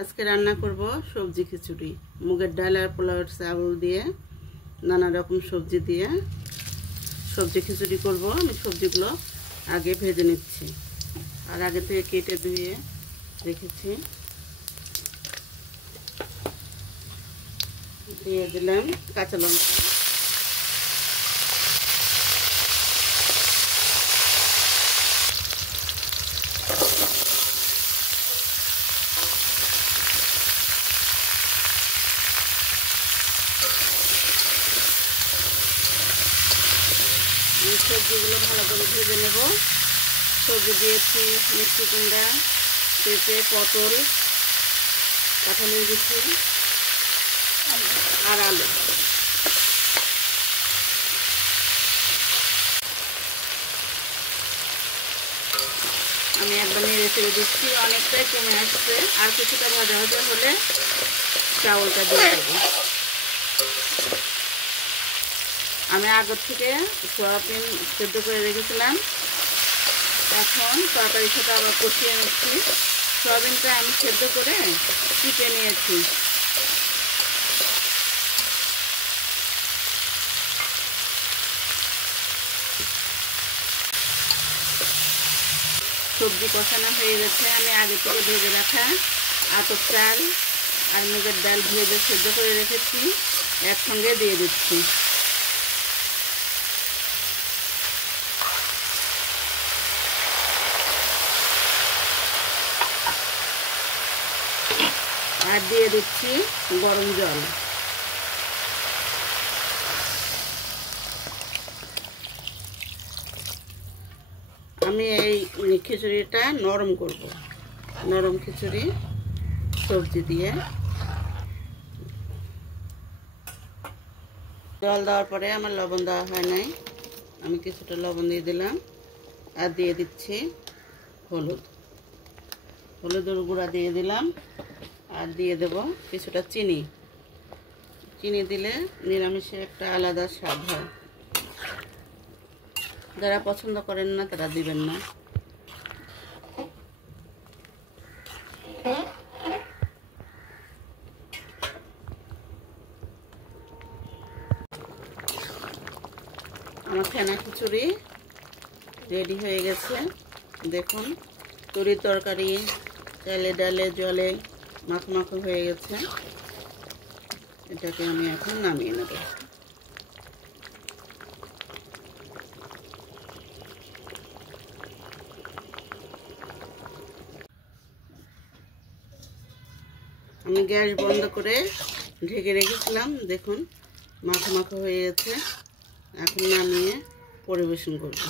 আজকে রান্না করব সবজি খিচুড়ি। মুগের ডাল আর পোলাওয়ের চাউল দিয়ে নানা রকম সবজি দিয়ে সবজি খিচুড়ি করব। আমি সবজিগুলো আগে ভেজে নিচ্ছি আর আগে থেকে কেটে ধুয়ে রেখেছি। দিয়ে দিলাম কাঁচা লঙ্কা, সবজিগুলো ভালো করে ভেজে নেব। সবজি দিয়েছি মিষ্টি কুমড়া, পেঁপে, পটল, কাঁঠালের বিচি আর আলু। আমি একবার নেড়ে চেড়ে দিচ্ছি, অনেকটাই কমে আসছে। আর কিছুটা ভাজা ভাজা হলে চাউলটা দিয়ে দেবো। আমি আগের থেকে সয়াবিন সেদ্ধ করে রেখেছিলাম। এখন তরকারির সাথে আবার কষিয়ে নিচ্ছি। সয়াবিনটা আমি সেদ্ধ করে চিপে নিয়েছি। সবজি কষানো হয়ে গেছে। আমি আগে থেকে ভেজে রাখা আতপ চাল আর মুগের ডাল ভেজে সেদ্ধ করে রেখেছি, একসঙ্গে দিয়ে দিচ্ছি। আর দিয়ে দিচ্ছি গরম জল। আমি এই খিচুড়িটা নরম করব। নরম খিচুড়ি সবজি দিয়ে। জল দেওয়ার পরে আমার লবণ দেওয়া হয় নাই, আমি কিছুটা লবণ দিয়ে দিলাম। আর দিয়ে দিচ্ছি হলুদের গুঁড়া দিয়ে দিলাম। আর দিয়ে দেব কিছুটা চিনি। চিনি দিলে নিরামিষে একটা আলাদা স্বাদ হয়। যারা পছন্দ করেন না তারা দিবেন না। আমার ফেনা খিচুড়ি রেডি হয়ে গেছে। দেখুন, তরি তরকারি চালে ডালে জলে মাখো মাখো হয়ে গেছে। এটাকে আমি এখন নামিয়ে নেব। আমি গ্যাস বন্ধ করে ঢেকে রেখেছিলাম। দেখুন মাখো মাখো হয়ে গেছে। এখন নামিয়ে পরিবেশন করব।